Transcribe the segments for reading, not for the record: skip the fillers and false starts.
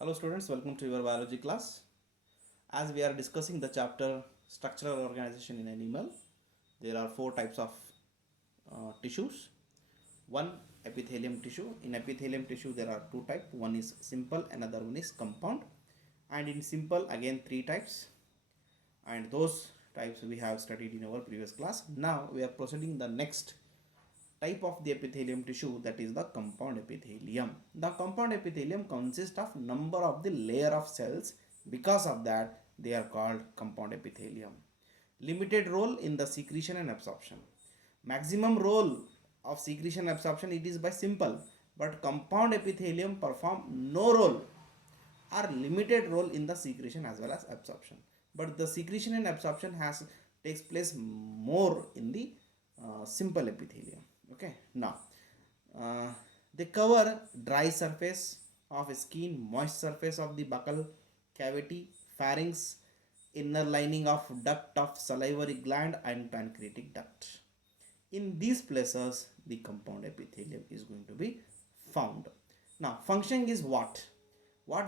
Hello students, welcome to your biology class. As we are discussing the chapter structural organization in animal, there are four types of tissues. One, epithelium tissue. In epithelium tissue there are two types. One is simple, another one is compound. And in simple again three types. And those types we have studied in our previous class. Now we are proceeding the next type of the epithelium tissue, that is the compound epithelium. The compound epithelium consists of number of the layer of cells. Because of that they are called compound epithelium. Limited role in the secretion and absorption. Maximum role of secretion and absorption it is by simple, but compound epithelium perform no role or limited role in the secretion as well as absorption, but the secretion and absorption has takes place more in the simple epithelium. Okay, now uh, they cover dry surface of skin, moist surface of the buccal cavity, pharynx, inner lining of duct of salivary gland and pancreatic duct. In these places the compound epithelium is going to be found. Now function is what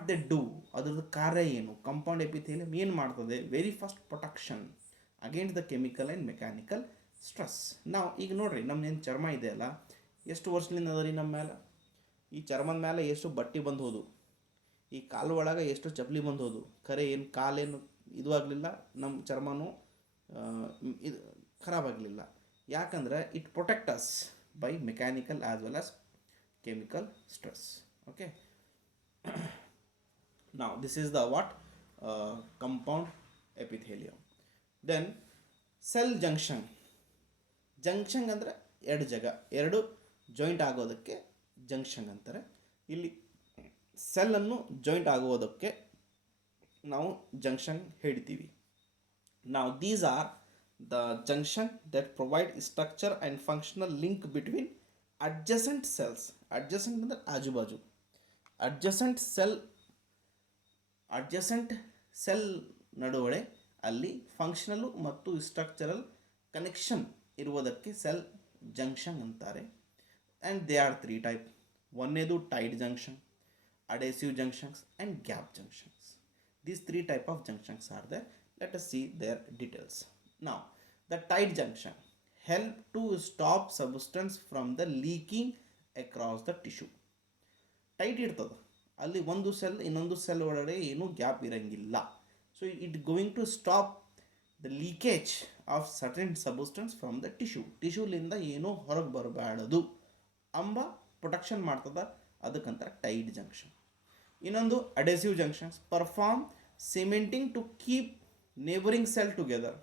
they do, ಅದರದ್ದು ಕಾರ್ಯ ಏನು, compound ಎಪಿಥೇಲಿಯಂ ಏನು ಮಾಡ್ತದೆ? Very first protection against the chemical and mechanical stress. ನಾವು ಈಗ ನೋಡ್ರಿ ನಮ್ಮ ಏನು ಚರ್ಮ ಇದೆಯಲ್ಲ, ಎಷ್ಟು ವರ್ಷದಿಂದ ಅದ ರೀ ನಮ್ಮ ಮೇಲೆ, ಈ ಚರ್ಮದ ಮೇಲೆ ಎಷ್ಟು ಬಟ್ಟೆ ಬಂದು ಹೋದು, ಈ ಕಾಲು ಒಳಗೆ ಎಷ್ಟು ಚಪ್ಪಲಿ ಬಂದು ಹೋದು, ಖರೆ ಏನು ಕಾಲೇನು ಇದು ಆಗಲಿಲ್ಲ, ನಮ್ಮ ಚರ್ಮನೂ ಇದು ಖರಾಬಾಗಲಿಲ್ಲ. ಯಾಕಂದ್ರೆ it protect us by mechanical as well as chemical stress. Okay, now this is the what compound epithelium. Then cell junction. Junction ಅಂದರೆ ಎರಡು ಜಾಗ, ಎರಡು ಜಾಯಿಂಟ್ ಆಗೋದಕ್ಕೆ ಜಂಕ್ಷನ್ ಅಂತಾರೆ. ಇಲ್ಲಿ ಸೆಲ್ಲನ್ನು ಜಾಯಿಂಟ್ ಆಗುವುದಕ್ಕೆ ನಾವು ಜಂಕ್ಷನ್ ಹೇಳ್ತೀವಿ. ನಾವು these are the junction that provide structure and functional link between adjacent cells. Adjacent ಅಂದರೆ ಆಜುಬಾಜು. ಅಡ್ಜಸೆಂಟ್ ಸೆಲ್ ನಡುವೆ ಅಲ್ಲಿ ಫಂಕ್ಷನಲ್ ಮತ್ತು ಸ್ಟ್ರಕ್ಚರಲ್ ಕನೆಕ್ಷನ್ ಇರುವುದಕ್ಕೆ ಸೆಲ್ ಜಂಕ್ಷನ್ ಅಂತಾರೆ. And they are three type. ಒಂದನೇದು tight junction, adhesive junctions and gap junctions. These three type of junctions are there. Let us see their details. ನಾವು the tight junction help to stop substance from the leaking across the tissue. Tight ಇರ್ತದೆ, ಅಲ್ಲಿ ಒಂದು cell ಇನ್ನೊಂದು cell ಒಳಗಡೆ ಏನೂ gap ಇರಂಗಿಲ್ಲ. So it going to stop the leakage of certain substance from the ಟಿಶ್ಯೂಲಿಂದ ಏನೂ ಹೊರಗೆ ಬರಬಾರದು ಅಂಬ ಪ್ರೊಟೆಕ್ಷನ್ ಮಾಡ್ತದ, ಅದಕ್ಕಂತಾರೆ ಟೈಟ್ ಜಂಕ್ಷನ್. ಇನ್ನೊಂದು adhesive junctions perform cementing to keep neighbouring cell together.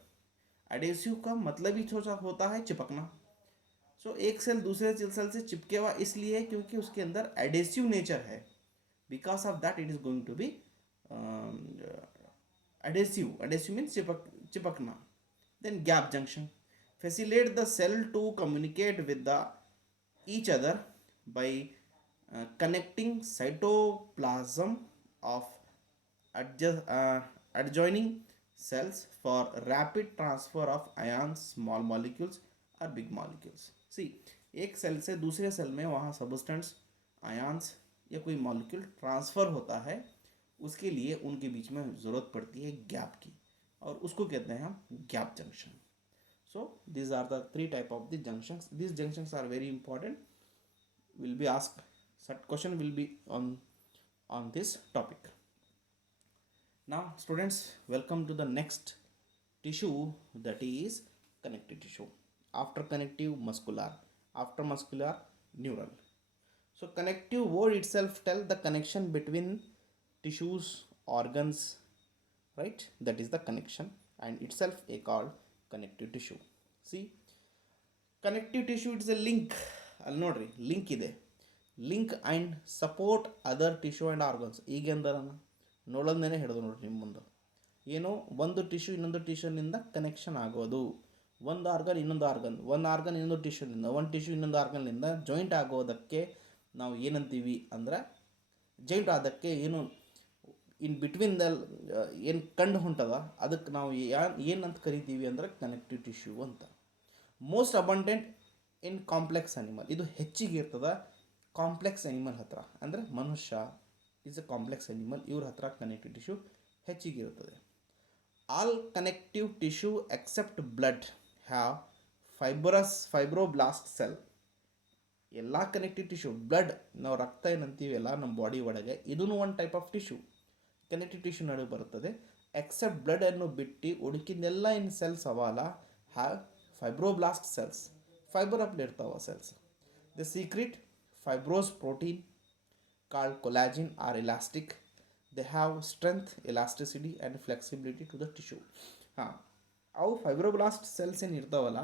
Adhesive का मतलब ही छोटा होता है चिपकना. सो एक सेल दूसरे सेल से चिपके हुआ इसलिए है क्योंकि उसके अंदर एडेसिव नेचर है. Because of that it is going to be adhesive means चिपकना. Then gap junction facilitate the cell to communicate with the each other by connecting cytoplasm of adjoining cells for rapid transfer of ions, small molecules or big molecules. See, एक cell से दूसरे cell में वहाँ substance, ions या कोई molecule transfer होता है, उसके लिए उनके बीच में ज़रूरत पड़ती है गैप की, और उसको कहते हैं हम gap junction. So these are the three type of the junctions. These junctions are very important. Will be asked. Such question will be on this topic. Now students, welcome to the next tissue, that is connective tissue. After connective, muscular. After muscular, neural. So connective word itself tell the connection between tissues, organs, right? That is the connection, and itself a called connective tissue. See connective tissue it's a link. ಅಲ್ಲಿ ನೋಡ್ರಿ link ಇದೆ, link and support other tissue and organs. ಈಗೆಂದರ ನೋಡೋದೇನೆ ಹಿಡಿದು ನೋಡ್ರಿ ನಿಮ್ಮ ಮುಂದೆ, ಏನೋ ಒಂದು ಟಿಶ್ಯೂ ಇನ್ನೊಂದು ಟಿಶ್ಯೂನಿಂದ ಕನೆಕ್ಷನ್ ಆಗೋದು, ಒಂದು ಆರ್ಗನ್ ಇನ್ನೊಂದು ಆರ್ಗನ್, ಒಂದು ಆರ್ಗನ್ ಇನ್ನೊಂದು ಟಿಶ್ಯೂನಿಂದ, ಒಂದು ಟಿಶ್ಯೂ ಇನ್ನೊಂದು ಆರ್ಗನ್ನಿಂದ ಜಾಯಿಂಟ್ ಆಗೋದಕ್ಕೆ ನಾವು ಏನಂತೀವಿ ಅಂದರೆ, ಜಾಯಿಂಟ್ ಆದಕ್ಕೆ ಏನು ಇನ್ ಬಿಟ್ವೀನ್ ದ ಏನು ಕಂಡು ಹೊಂಟದ ಅದಕ್ಕೆ ನಾವು ಏನಂತ ಕರಿತೀವಿ ಅಂದರೆ ಕನೆಕ್ಟಿವ್ ಟಿಶ್ಯೂ ಅಂತ. ಮೋಸ್ಟ್ ಅಬಂಡೆಂಟ್ ಇನ್ ಕಾಂಪ್ಲೆಕ್ಸ್ ಅನಿಮಲ್. ಇದು ಹೆಚ್ಚಿಗೆ ಇರ್ತದೆ ಕಾಂಪ್ಲೆಕ್ಸ್ ಅನಿಮಲ್ ಹತ್ರ, ಅಂದರೆ ಮನುಷ್ಯ, ಇಸ್ ಎ ಕಾಂಪ್ಲೆಕ್ಸ್ ಅನಿಮಲ್. ಇವ್ರ ಹತ್ರ ಕನೆಕ್ಟಿವ್ ಟಿಶ್ಯೂ ಹೆಚ್ಚಿಗಿರುತ್ತದೆ. All connective tissue except blood have fibroblast cell. ಎಲ್ಲ ಕನೆಕ್ಟಿವ್ ಟಿಶ್ಯೂ, ಬ್ಲಡ್ ನಾವು ರಕ್ತ ಏನಂತೀವಲ್ಲ ನಮ್ಮ ಬಾಡಿ ಒಳಗೆ, ಇದೂ ಒಂದು type of tissue, connective tissue ನಡುವೆ ಬರುತ್ತದೆ. ಎಕ್ಸೆಪ್ಟ್ ಬ್ಲಡ್ ಅನ್ನು ಬಿಟ್ಟು ಉಡುಕಿನೆಲ್ಲ ಏನು ಸೆಲ್ಸ್ ಅವಲ್ಲ ಹ್ಯಾವ್ ಫೈಬ್ರೋಬ್ಲಾಸ್ಟ್ ಸೆಲ್ಸ್, ಫೈಬರ್ ಅಪ್ಲಿ ಇರ್ತಾವ cells. The secrete fibrous protein called collagen or elastic. They have strength, elasticity and flexibility to the tissue. ಹಾಂ, ಅವು ಫೈಬ್ರೋಬ್ಲಾಸ್ಟ್ ಸೆಲ್ಸ್ ಏನು ಇರ್ತಾವಲ್ಲ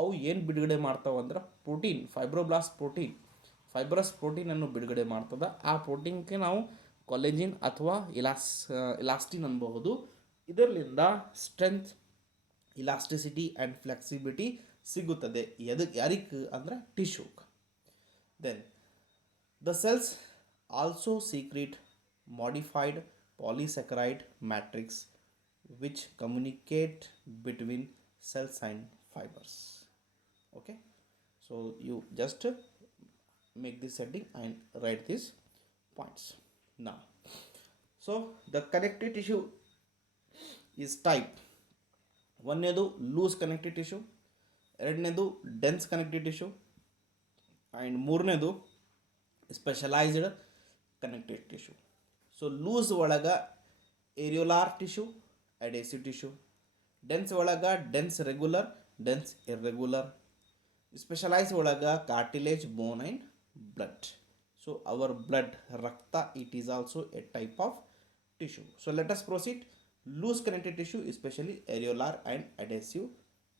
ಅವು ಏನು ಬಿಡುಗಡೆ ಮಾಡ್ತಾವಂದ್ರೆ ಪ್ರೋಟೀನ್, ಫೈಬ್ರಸ್ ಪ್ರೋಟೀನನ್ನು ಬಿಡುಗಡೆ ಮಾಡ್ತದೆ. ಆ ಪ್ರೋಟೀನ್ಗೆ ನಾವು ಕೊಲೆಜಿನ್ ಅಥವಾ ಇಲಾಸ್ಟಿನ್ ಅನ್ಬಹುದು. ಇದರಿಂದ ಸ್ಟ್ರೆಂತ್, ಇಲಾಸ್ಟಿಸಿಟಿ ಆ್ಯಂಡ್ ಫ್ಲೆಕ್ಸಿಬಿಲಿಟಿ ಸಿಗುತ್ತದೆ. ಯಾರಿಗೆ ಅಂದರೆ ಟಿಶ್ಯೂಗೆ. Then the cells also secrete modified polysaccharide matrix which communicate between cells and fibers. Okay, so you just make this setting and write these points now. So the connective tissue is type. ಒಂದನೇದು loose connective tissue, ಎರಡನೇದು dense connective tissue, and ಮೂರನೇದು specialised connective tissue. So loose ಒಳಗೆ areolar tissue, adhesive tissue. Dense ಒಳಗೆ dense regular, dense irregular. Specialise ಒಳಗೆ cartilage, bone and blood. So our blood, ರಕ್ತ, it is also a type of tissue. So let us proceed. Loose connective tissue, especially areolar and adhesive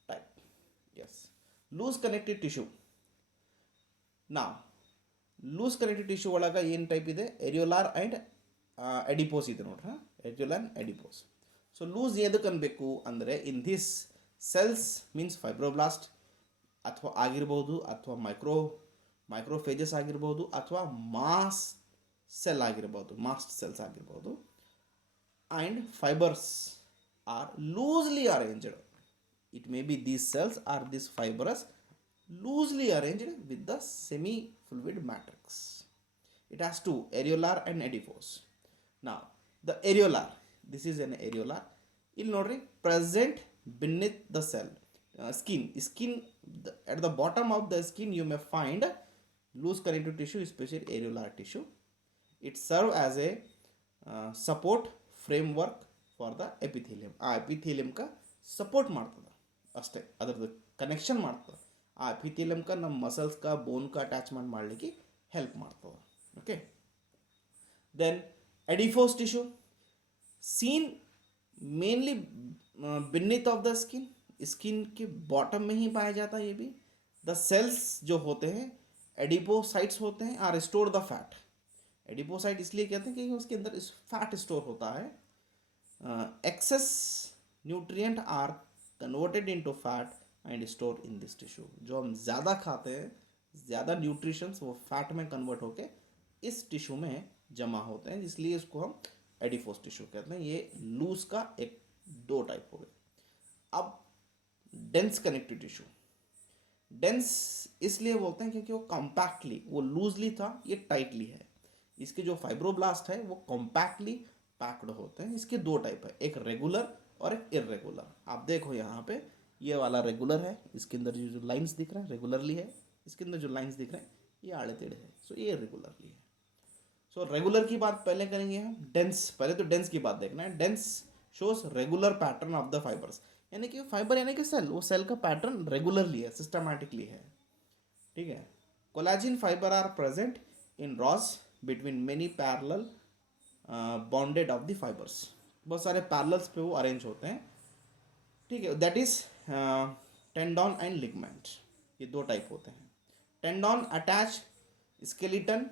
type. Yes, loose connective tissue. Now, loose connective tissue ಒಳಗೆ ಏನು type ಇದೆ? areolar and adipose ಇದೆ ನೋಡ್ರಿ. areolar and adipose. So loose ಎದಕ್ಕೆ ಅನ್ಬೇಕು ಅಂದರೆ in this cells means fibroblast ಅಥವಾ ಆಗಿರ್ಬೋದು, ಅಥವಾ ಮೈಕ್ರೋಫೇಜಸ್ ಆಗಿರ್ಬೋದು, ಅಥವಾ ಮಾಸ್ ಸೆಲ್ ಆಗಿರ್ಬೋದು, ಮಾಸ್ಟ್ ಸೆಲ್ಸ್ ಆಗಿರ್ಬೋದು. And fibers are loosely arranged. It may be these cells or these fibers loosely arranged with the semi-fluid matrix. It has two, areolar and adipose. Now, the areolar, this is an areolar. You'll notice present beneath the cell, skin. At the bottom of the skin, you may find loose connective tissue, especially areolar tissue. It serves as a support framework for the epithelium. ಆ ಎಪಿಥೀಲಿಯಮ್ಗೆ support ಮಾಡ್ತದೆ ಅಷ್ಟೇ, ಅದ್ರದ್ದು connection ಮಾಡ್ತದೆ. ಆ ಎಪಿಥೀಲಿಯಮ್ಗೆ ನಮ್ಮ ಮಸಲ್ಸ್ಗೆ, ಬೋನ್ಗೆ ಅಟ್ಯಾಚ್ಮೆಂಟ್ ಮಾಡಲಿಕ್ಕೆ ಹೆಲ್ಪ್ ಮಾಡ್ತದೆ. Okay, then adipose tissue seen mainly beneath of the skin, skin के बॉटम में ही पाया जाता है. ये भी द सेल्स जो होते हैं एडिपोसाइट्स होते हैं are store the fat. Adipocyte इसलिए कहते हैं क्योंकि उसके अंदर फैट स्टोर होता है. Excess nutrient are converted into fat and store in this tissue. जो हम ज़्यादा खाते हैं, ज़्यादा न्यूट्रिशंस वो फैट में कन्वर्ट होके इस टिश्यू में जमा होते हैं, इसलिए इसको हम एडिपोस टिश्यू कहते हैं. ये लूज का एक दो टाइप हो गए. अब डेंस कनेक्टिव टिश्यू, डेंस इसलिए बोलते हैं क्योंकि वो कॉम्पैक्टली, वो लूजली था, ये टाइटली है. इसके जो फाइब्रोब्लास्ट है वो कॉम्पैक्टली पैक्ड होते हैं. इसके दो टाइप है, एक रेगुलर और एक इरेगुलर. आप देखो यहाँ पे ये वाला रेगुलर है, इसके अंदर जो लाइंस दिख रहे हैं रेगुलरली है, इसके अंदर जो लाइंस दिख रहे हैं ये आड़े टेढ़े है. सो ये रेगुलरली है. सो रेगुलर की बात पहले करेंगे हम. डेंस, पहले तो डेंस की बात देखना है. Dense shows regular pattern of the fibres, यानी कि फाइबर यानी कि सेल, वो सेल का पैटर्न रेगुलरली है, सिस्टमैटिकली है. ठीक है. Collagen fibre are present in rows between many parallel bonded of the fibres. बहुत सारे पैरेलल्स पे वो अरेंज होते हैं. ठीक है. That is tendon and ligament. ये दो टाइप होते हैं. Tendon attach skeleton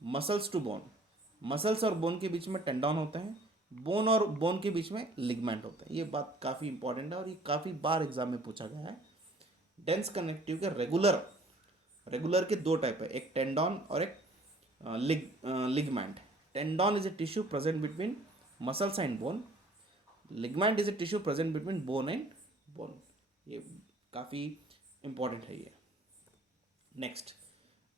muscles to bone. Muscles और बोन के बीच में टेंडॉन होते हैं, बोन और बोन के बीच में लिगमेंट होते हैं. ये बात काफ़ी इंपॉर्टेंट है और ये काफ़ी बार एग्जाम में पूछा गया है. डेंस कनेक्टिव के रेगुलर के दो टाइप है, एक टेंडॉन और एक ligament. Tendon is a tissue present between muscles and bone. Ligament is a tissue present between bone and bone. ये काफ़ी इंपॉर्टेंट है ये. नेक्स्ट,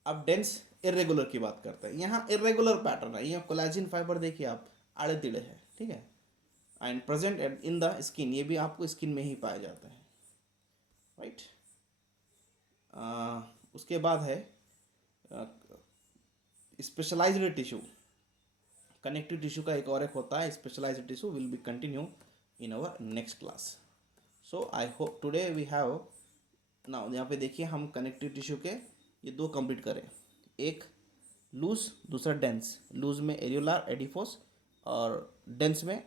अब डेंस इरेगुलर की बात करते हैं। यहाँ इरेगुलर पैटर्न है, यहाँ कोलेजन फाइबर देखिए आप आड़े तिड़े है, ठीक है। And present in the skin, ये भी आपको स्किन में ही पाया जाता है, राइट। उसके बाद है स्पेशलाइज्ड टिश्यू। कनेक्टिव टिश्यू का एक होता है specialised tissue, will be continue in our next class. So I hope today we have now, यहाँ पे देखिए हम कनेक्टिव टिश्यू के ये दो कंप्लीट करें, एक लूज दूसरा डेंस। लूज में एरियोलार एडिफोस और डेंस में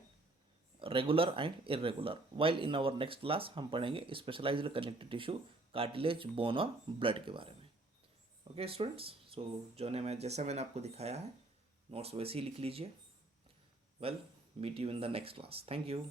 regular and irregular. While in our next class हम पढ़ेंगे specialised connective tissue, cartilage, bone और ब्लड के बारे में। ओके स्टूडेंट्स, सो जो ने मैं जैसे मैंने आपको दिखाया है नोट्स वैसे ही लिख लीजिए। Well, meet you in the next class. Thank you.